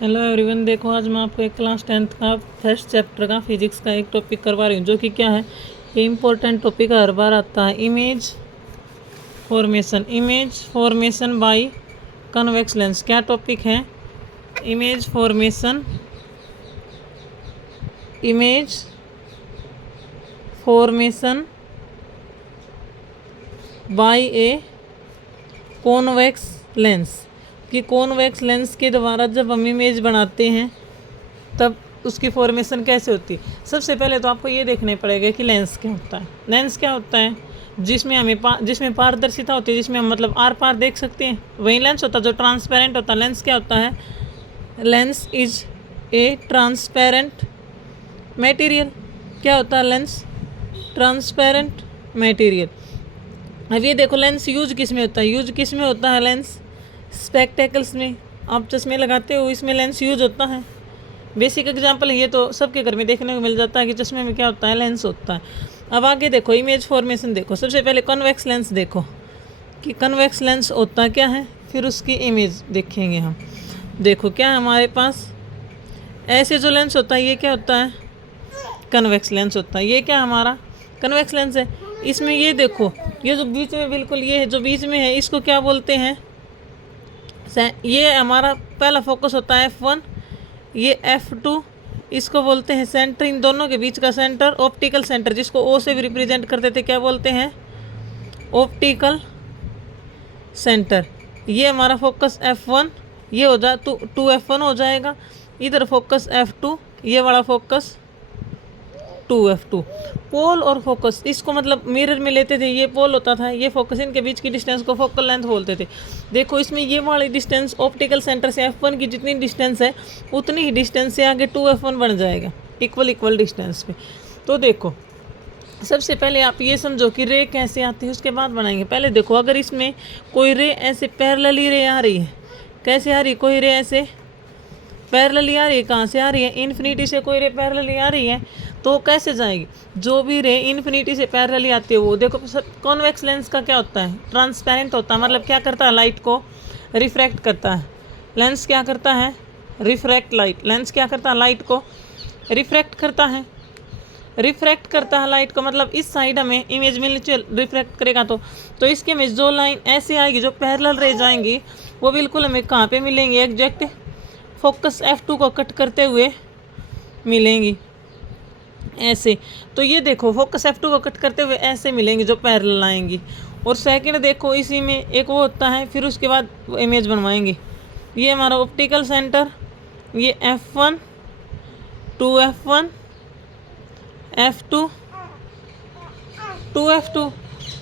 Hello everyone. देखो आज मैं आपको एक क्लास 10th का फर्स्ट चैप्टर का फिजिक्स का एक टॉपिक करवा रही हूँ, जो कि क्या है, ये इम्पोर्टेंट टॉपिक हर बार आता है। Image formation by convex lens. क्या टॉपिक है? Image formation by a convex lens. कि कॉन्वेक्स लेंस के द्वारा जब हम इमेज बनाते हैं तब उसकी फॉर्मेशन कैसे होती है। सबसे पहले तो आपको ये देखना पड़ेगा कि लेंस क्या होता है। लेंस क्या होता है? जिसमें पारदर्शिता होती है, जिसमें हम मतलब आर पार देख सकते हैं, वही लेंस होता है जो ट्रांसपेरेंट होता है। लेंस क्या होता है? Lens is a transparent material. क्या होता है लेंस? Transparent material. अब ये देखो, लेंस यूज किस में होता है? लेंस स्पेक्टेकल्स में। आप चश्मे लगाते हो, इसमें लेंस यूज होता है। बेसिक एग्जांपल ये तो सबके घर में देखने को मिल जाता है कि चश्मे में क्या होता है, लेंस होता है। अब आगे देखो, इमेज फॉर्मेशन देखो। सबसे पहले कन्वेक्स लेंस देखो कि कन्वेक्स लेंस होता क्या है, फिर उसकी इमेज देखेंगे हम। देखो क्या है हमारे पास, ऐसे जो लेंस होता है ये क्या होता है? कन्वेक्स लेंस होता है। ये क्या हमारा कन्वेक्स लेंस है। इसमें ये देखो, ये जो बीच में बिल्कुल ये जो बीच में है, इसको क्या बोलते हैं? ये हमारा पहला फोकस होता है F1, ये F2, इसको बोलते हैं सेंटर। इन दोनों के बीच का सेंटर ऑप्टिकल सेंटर, जिसको O से भी रिप्रेजेंट करते थे, क्या बोलते हैं? Optical centre. ये हमारा फोकस F1, ये हो जा 2F1 हो जाएगा। इधर फोकस F2, ये वाला फोकस 2F2। पोल और फोकस, इसको मतलब मिरर में लेते थे, ये पोल होता था, ये फोकस। इनके बीच की डिस्टेंस को फोकल लेंथ बोलते थे। देखो इसमें ये वाली डिस्टेंस ऑप्टिकल सेंटर से F1 की जितनी डिस्टेंस है, उतनी ही डिस्टेंस से आगे 2F1 बन जाएगा, इक्वल डिस्टेंस पे। तो देखो सबसे पहले आप ये समझो कि रे कैसे आती है, उसके बाद बनाएंगे। पहले देखो, अगर इसमें कोई रे ऐसे पैरेलली रे आ रही है, कैसे आ रही? कोई रे ऐसे पैरेलली आ रही है। कहाँ से आ रही है? इन्फिनिटी से कोई रे पैरेलली आ रही है, तो कैसे जाएगी? जो भी रे इन्फिनिटी से पैरेलली आती है वो देखो। कॉन्वेक्स लेंस का क्या होता है? ट्रांसपेरेंट होता है। मतलब क्या करता है? लाइट को रिफ्रैक्ट करता है। लेंस क्या करता है? Refract light. लेंस क्या करता है? लाइट को रिफ्रैक्ट करता है। लाइट को, मतलब इस साइड हमें इमेज मिलनी चाहिए, रिफ्रैक्ट करेगा तो इसके में जो लाइन ऐसे आएगी, जो पैरेलल रे जाएंगी, वो बिल्कुल हमें कहाँ पे मिलेंगी? एग्जैक्ट फोकस F2 को कट करते हुए मिलेंगी, ऐसे। तो ये देखो, फोकस F2 को कट करते हुए ऐसे मिलेंगी जो पैरेलल आएंगी। और सेकंड देखो, इसी में एक वो होता है, फिर उसके बाद वो इमेज बनवाएंगे। ये हमारा ऑप्टिकल सेंटर, ये F1, 2F1, F2, 2F2।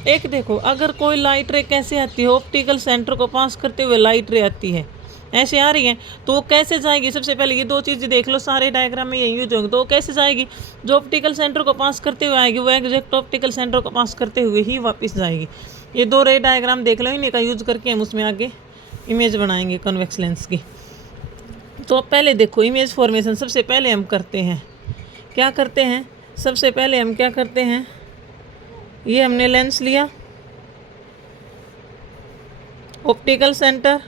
एक देखो, अगर कोई लाइट रे कैसे आती है? ऑप्टिकल सेंटर को पास करते हुए लाइट रे आती है, ऐसे आ रही है, तो वो कैसे जाएगी? सबसे पहले ये दो चीज़ें देख लो, सारे डायग्राम में यही यूज होंगे। तो वो कैसे जाएगी? जो ऑप्टिकल सेंटर को पास करते हुए आएगी, वो एग्जैक्ट ऑप्टिकल सेंटर को पास करते हुए ही वापस जाएगी। ये दो रे डायग्राम देख लो, इन्हीं का यूज करके हम उसमें आगे इमेज बनाएंगे कन्वेक्स लेंस की। तो पहले देखो, इमेज फॉर्मेशन सबसे पहले हम करते हैं, क्या करते हैं? सबसे पहले हम क्या करते हैं, ये हमने लेंस लिया, optical centre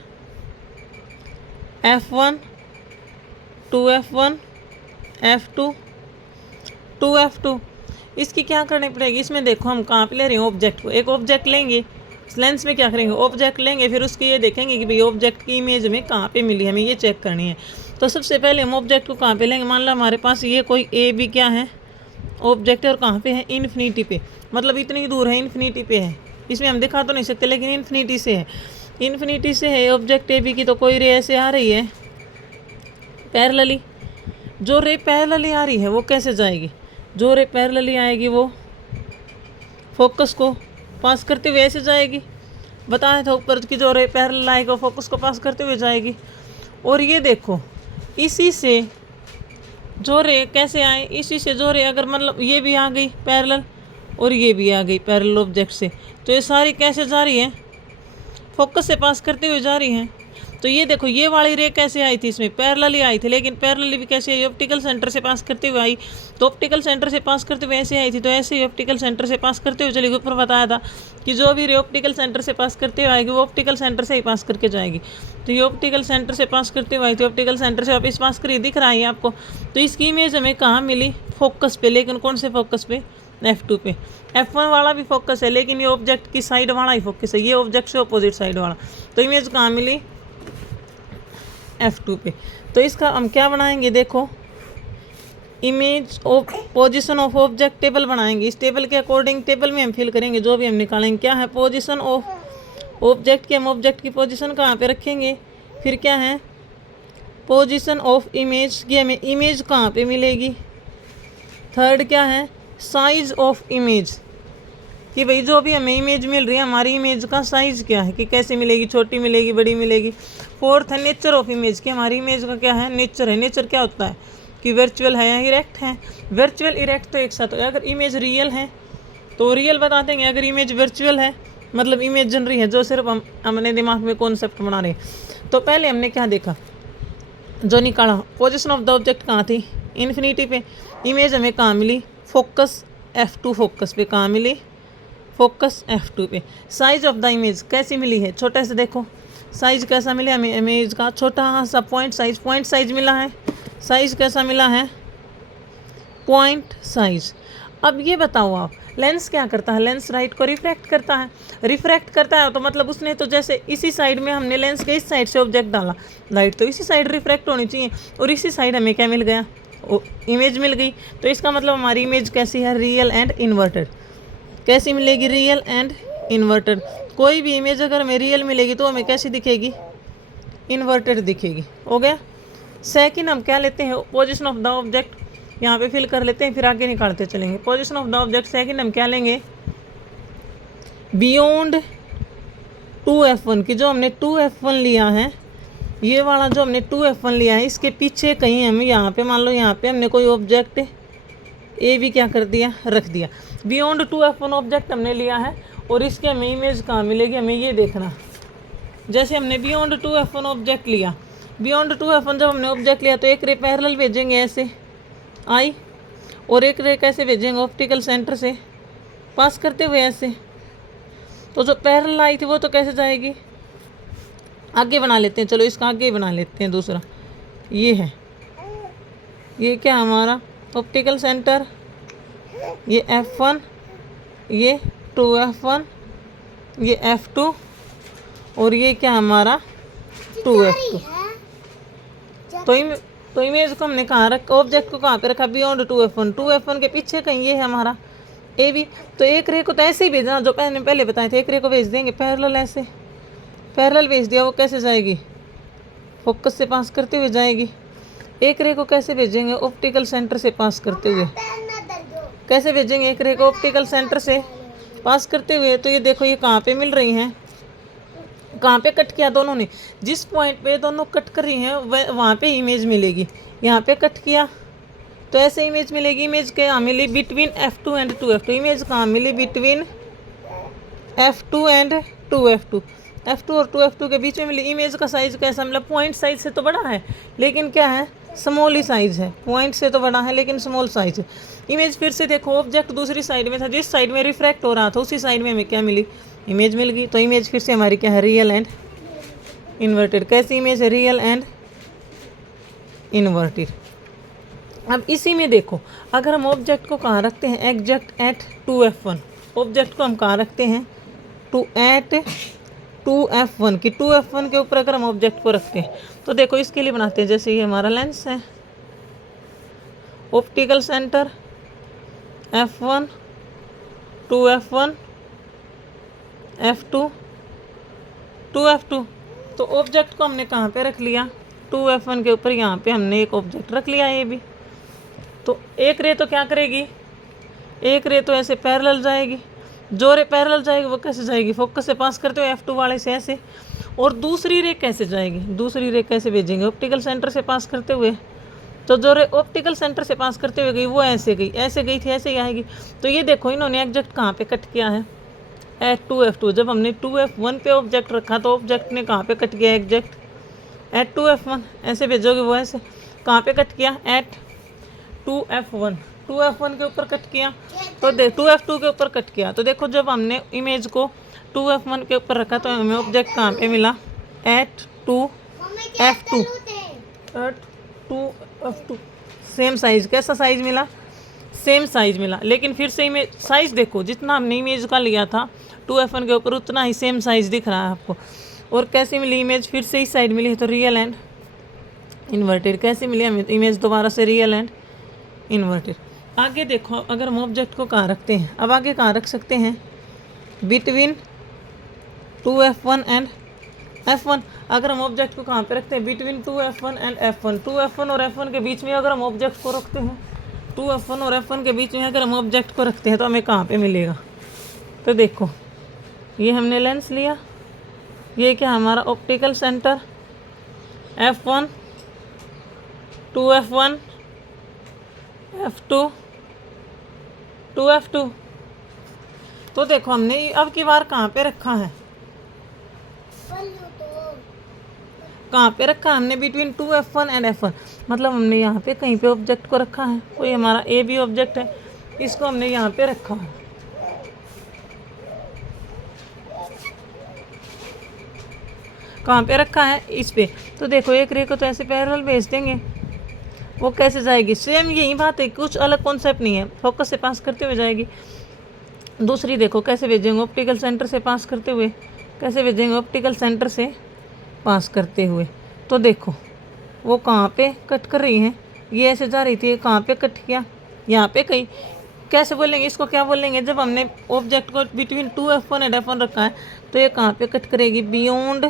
F1, 2F1, F2, 2F2। इसकी क्या करनी पड़ेगी? इसमें देखो हम कहाँ पे ले रहे हैं? ऑब्जेक्ट को। एक ऑब्जेक्ट लेंगे, लेंस में क्या करेंगे? ऑब्जेक्ट लेंगे, फिर उसकी ये देखेंगे कि भाई ऑब्जेक्ट की इमेज में कहाँ पे मिली, हमें ये चेक करनी है। तो सबसे पहले हम ऑब्जेक्ट को कहाँ पे लेंगे? मान लो हमारे पास ये कोई ए बी क्या है, ऑब्जेक्ट है, और कहाँ पे है? इन्फिनिटी पे। मतलब इतनी दूर है, इन्फिनिटी पे है। इसमें हम दिखा तो नहीं सकते, लेकिन इन्फिनिटी से है ऑब्जेक्ट ए बी की। तो कोई रे ऐसे आ रही है पैरेलली। जो रे पैरेलली आ रही है वो कैसे जाएगी? जो रे पैरेलली आएगी वो फोकस को पास करते हुए ऐसे जाएगी। बताया था ऊपर कि जो रे पैरेलल आएगा फोकस को पास करते हुए जाएगी। और ये देखो, इसी से जो रे कैसे आए? इसी से जो रे, अगर मतलब ये भी आ गई पैरेलल और ये भी आ गई पैरेलल ऑब्जेक्ट से, तो ये सारी कैसे जा रही है? फोकस से पास करते हुए जा रही हैं। तो ये देखो, ये वाली रे कैसे आई थी? इसमें पैरेलली आई थी, लेकिन पैरेलली भी कैसे आई? ऑप्टिकल सेंटर से पास करते हुए आई। तो ऑप्टिकल सेंटर से पास करते हुए ऐसे आई थी, तो ऐसे ही ऑप्टिकल सेंटर से पास करते हुए चलेगी। ऊपर बताया था कि जो भी रे ऑप्टिकल सेंटर से पास करते हुए आएगी, वो ऑप्टिकल सेंटर से ही पास करके जाएगी। तो ये ऑप्टिकल सेंटर से पास करते हुए आई थी, ऑप्टिकल सेंटर से वापस पास करी, दिख रहा है आपको। तो इसकी इमेज हमें कहाँ मिली? फोकस पे, लेकिन कौन से फोकस पे? F2 पे। F1 वाला भी फोकस है, लेकिन ये ऑब्जेक्ट की साइड वाला ही फोकस है, ये ऑब्जेक्ट से अपोजिट साइड वाला। तो इमेज कहाँ मिली? F2 पे। तो इसका हम क्या बनाएंगे? देखो, image of position of object table बनाएंगे। इस टेबल के अकॉर्डिंग टेबल में हम फिल करेंगे जो भी हम निकालेंगे। क्या है? पोजिशन ऑफ ऑब्जेक्ट की, हम ऑब्जेक्ट की पोजिशन कहाँ पे रखेंगे। फिर क्या है? पोजिशन ऑफ इमेज की, हमें इमेज कहाँ पे मिलेगी। थर्ड क्या है? साइज ऑफ इमेज, कि भाई जो भी हमें इमेज मिल रही है हमारी इमेज का साइज़ क्या है, कि कैसे मिलेगी, छोटी मिलेगी, बड़ी मिलेगी। फोर्थ है नेचर ऑफ इमेज, कि हमारी इमेज का क्या है? नेचर है। नेचर क्या होता है? कि वर्चुअल है या इरेक्ट है। वर्चुअल इरेक्ट तो एक साथ हो। अगर इमेज रियल है तो रियल बता देंगे, अगर इमेज वर्चुअल है मतलब इमेजिनरी है, जो सिर्फ हम अपने दिमाग में कॉन्सेप्ट बना रहे हैं। तो पहले हमने क्या देखा, जो निकाला, पोजिशन ऑफ द ऑब्जेक्ट कहाँ थी? इन्फिनिटी पे। इमेज हमें कहाँ मिली? फोकस F2 फोकस पे। कहाँ मिली? फोकस F2 पे। साइज ऑफ द इमेज कैसी मिली है? छोटे से देखो साइज कैसा मिला हमें, इमेज का छोटा सा पॉइंट साइज मिला है। साइज कैसा मिला है? Point size. अब ये बताओ आप, लेंस क्या करता है? लेंस लाइट को रिफ्रैक्ट करता है। रिफ्रैक्ट करता है तो मतलब उसने तो जैसे इसी साइड में हमने लेंस के इस साइड से ऑब्जेक्ट डाला, लाइट तो इसी साइड रिफ्रैक्ट होनी चाहिए, और इसी साइड हमें क्या मिल गया? इमेज मिल गई। तो इसका मतलब हमारी इमेज कैसी है? Real and inverted. कैसी मिलेगी? Real and inverted. कोई भी इमेज अगर हमें रियल मिलेगी तो हमें कैसी दिखेगी? इन्वर्टेड दिखेगी। हो गया। सेकंड हम क्या लेते हैं? पोजीशन ऑफ द ऑब्जेक्ट, यहाँ पे फिल कर लेते हैं, फिर आगे निकालते चलेंगे। Position of the object second हम क्या लेंगे? बियॉन्ड 2F1 की, जो हमने 2F1 लिया है, ये वाला जो हमने 2F1 लिया है, इसके पीछे कहीं हम यहाँ पे, मान लो यहाँ पे हमने कोई ऑब्जेक्ट ए भी क्या कर दिया? रख दिया। बियॉन्ड 2F1 ऑब्जेक्ट हमने लिया है, और इसके हमें इमेज कहाँ मिलेगी? हमें ये देखना। जैसे हमने बियॉन्ड 2F1 ऑब्जेक्ट लिया, बियॉन्ड 2F1 जब हमने ऑब्जेक्ट लिया तो एक रे पैरेलल भेजेंगे ऐसे आई, और एक रे कैसे भेजेंगे? ऑप्टिकल सेंटर से पास करते हुए ऐसे। तो जो पैरेलल आई थी वो तो कैसे जाएगी? आगे बना लेते हैं, चलो इसका आगे बना लेते हैं। दूसरा ये है, ये क्या हमारा? ऑप्टिकल सेंटर, ये F1, ये 2F1, ये F2, और ये क्या हमारा? 2F2। तो इमेज को हमने कहाँ रखा? ऑब्जेक्ट को कहाँ पे रखा? Beyond 2F1। 2F1 के पीछे कहीं ये है हमारा ए बी। तो एक रे को तो ऐसे ही भेजना जो पहले बताए थे, एक रे को भेज देंगे पैरेलल, ऐसे पैरेलल भेज दिया, वो कैसे जाएगी? फोकस से पास करते हुए जाएगी। एक रे को कैसे भेजेंगे? ऑप्टिकल सेंटर से पास करते हुए। कैसे भेजेंगे एक रे को? ऑप्टिकल सेंटर से पास करते हुए। तो ये देखो ये कहाँ पे मिल रही हैं? कहाँ पे कट किया दोनों ने? जिस पॉइंट पे दोनों कट कर रही हैं वहाँ पे इमेज मिलेगी। यहाँ पे कट किया तो ऐसे इमेज मिलेगी। इमेज कहाँ मिली? Between F2 and 2F2। Image कहाँ मिली? Between F2 and 2F2। F2 और 2F2 के बीच में मिली। इमेज का साइज कैसा मिला? पॉइंट साइज से तो बड़ा है, लेकिन क्या है? स्मॉल ही साइज है। पॉइंट से तो बड़ा है लेकिन स्मॉल साइज है। इमेज फिर से देखो, ऑब्जेक्ट दूसरी साइड में था, जिस साइड में रिफ्रैक्ट हो रहा था उसी साइड में हमें क्या मिली? इमेज मिल गई। तो इमेज फिर से हमारी क्या है? Real and inverted. कैसी इमेज है? Real and inverted. अब इसी में देखो, अगर हम ऑब्जेक्ट को कहाँ रखते हैं? Exact at 2F1। ऑब्जेक्ट को हम कहाँ रखते हैं? एट 2F1 की, 2F1 के ऊपर अगर हम ऑब्जेक्ट को रखते हैं तो देखो इसके लिए बनाते हैं। जैसे ये हमारा लेंस है, optical centre F1, 2F1, F2, 2F2। तो ऑब्जेक्ट को हमने कहाँ पे रख लिया? 2F1 के ऊपर यहाँ पे हमने एक ऑब्जेक्ट रख लिया ये भी। तो एक रे तो क्या करेगी? एक रे तो ऐसे पैरेलल जाएगी। जो रे पैरेलल जाएगी वो कैसे जाएगी? फोकस से पास करते हुए F2 वाले से ऐसे। और दूसरी रे कैसे जाएगी? दूसरी रे कैसे भेजेंगे? ऑप्टिकल सेंटर से पास करते हुए। तो जो रे ऑप्टिकल सेंटर से पास करते हुए गई वो ऐसे गई, ऐसे गई थी, ऐसे ही आएगी। तो ये देखो इन्होंने एग्जैक्ट कहाँ पे कट किया है? Eight 2F2। जब हमने 2F1 पे ऑब्जेक्ट रखा तो ऑब्जेक्ट ने कहाँ पे कट किया? Exact at 2F1। ऐसे भेजोगे वो ऐसे। कहाँ पे कट किया? Eight 2F1। 2F1 के ऊपर कट किया तो 2F2 के ऊपर कट किया। तो देखो जब हमने इमेज को 2F1 के ऊपर रखा तो हमें ऑब्जेक्ट कहाँ पे मिला? At 2f2 2f2 same size, कैसा साइज मिला, सेम साइज मिला। लेकिन फिर से इमेज साइज देखो, जितना हमने इमेज का लिया था 2f1 के ऊपर उतना ही सेम साइज दिख रहा है आपको। और कैसी मिली इमेज, फिर से इस साइड मिली है तो रियल एंड इन्वर्टेड। कैसे मिली हमें इमेज दोबारा से, रियल एंड इन्वर्टेड। आगे देखो, अगर हम ऑब्जेक्ट को कहाँ रखते हैं, अब आगे कहाँ रख सकते हैं, बिटवीन 2f1 एंड f1। अगर हम ऑब्जेक्ट को कहाँ पे रखते हैं, between 2f1 and f1। 2f1 और f1 के बीच में अगर हम ऑब्जेक्ट को रखते हैं, 2f1 और f1 के बीच में अगर हम ऑब्जेक्ट को रखते हैं तो हमें कहाँ पे मिलेगा। तो देखो, ये हमने लेंस लिया, ये क्या हमारा optical centre, f1 2f1 f2 2f2। तो देखो हमने अब की बार कहाँ पे रखा है, कहाँ पे रखा हमने, बिटवीन 2f1 एंड f1। मतलब हमने यहाँ पे कहीं पे ऑब्जेक्ट को रखा है, कोई हमारा ए बी ऑब्जेक्ट है, इसको हमने यहाँ पे रखा है। कहाँ पे रखा है, इस पे। तो देखो एक रे को तो ऐसे पैरेलल भेज देंगे, वो कैसे जाएगी, सेम यही बात है, कुछ अलग कॉन्सेप्ट नहीं है, फोकस से पास करते हुए जाएगी। दूसरी देखो कैसे भेजेंगे, ऑप्टिकल सेंटर से पास करते हुए। कैसे भेजेंगे, ऑप्टिकल सेंटर से पास करते हुए। तो देखो वो कहाँ पे कट कर रही हैं, ये ऐसे जा रही थी, कहाँ पे कट किया, यहाँ पे कहीं। कैसे बोलेंगे इसको, क्या बोलेंगे, जब हमने ऑब्जेक्ट को बिटवीन 2f1 एंड f1 रखा है तो ये कहाँ पे कट करेगी, बियॉन्ड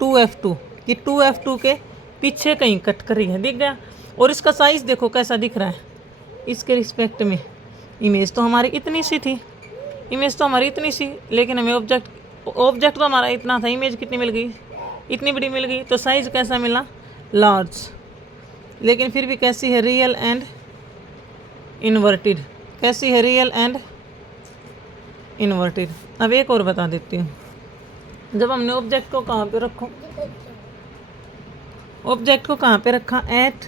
2f2। कि 2f2 के पीछे कहीं कट कर रही है, दिख गया। और इसका साइज देखो कैसा दिख रहा है, इसके रिस्पेक्ट में। इमेज तो हमारी इतनी सी थी, इमेज तो हमारी इतनी सी, लेकिन हमें ऑब्जेक्ट तो हमारा इतना था, इमेज कितनी मिल गई, इतनी बड़ी मिल गई। तो साइज कैसा मिला, लार्ज। लेकिन फिर भी कैसी है, रियल एंड इन्वर्टेड। कैसी है, रियल एंड इन्वर्टेड। अब एक और बता देती हूँ, जब हमने ऑब्जेक्ट को कहाँ पे रखो, ऑब्जेक्ट को कहाँ पे रखा, एट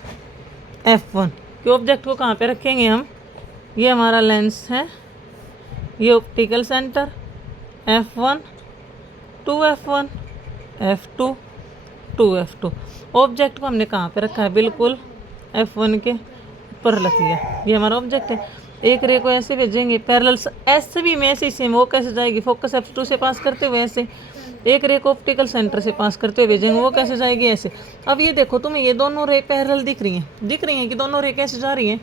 f1। कि ऑब्जेक्ट को कहाँ पे रखेंगे हम, ये हमारा लेंस है, ये optical centre, f1 2f1 f2 2f2। Object को हमने कहाँ पे रखा है, बिल्कुल f1 के ऊपर रख लिया, ये हमारा ऑब्जेक्ट है। एक रे को ऐसे भेजेंगे पैरेलल, ऐसे भी में ऐसे सेम, वो कैसे जाएगी, फोकस f2 से पास करते हुए ऐसे। एक रे को ऑप्टिकल सेंटर से पास करते हुए भेजेंगे, वो कैसे जाएगी, ऐसे। अब ये देखो तुम्हें ये दोनों रे पैरेलल दिख रही हैं कि दोनों रे कैसे जा रही हैं,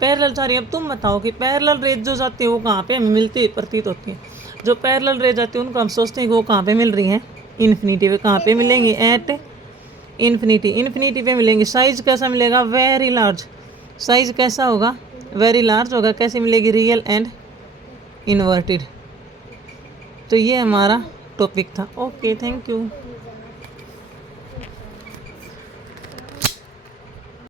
पैरेलल जा रही है। अब तुम बताओ कि पैरेलल रेज जो जाती है वो कहाँ पे हमें मिलती हुई प्रतीत होती है। जो पैरेलल रेज जाती है उनको हम सोचते हैं कि वो कहाँ पे मिल रही हैं, इन्फिनिटी पे। कहाँ पे मिलेंगी, एट इन्फिनिटी, इन्फिनिटी पे मिलेंगी। साइज कैसा मिलेगा, वेरी लार्ज। साइज कैसा होगा, वेरी लार्ज होगा। कैसे मिलेगी, रियल एंड इन्वर्टेड। तो ये हमारा टॉपिक था। Okay, thank you.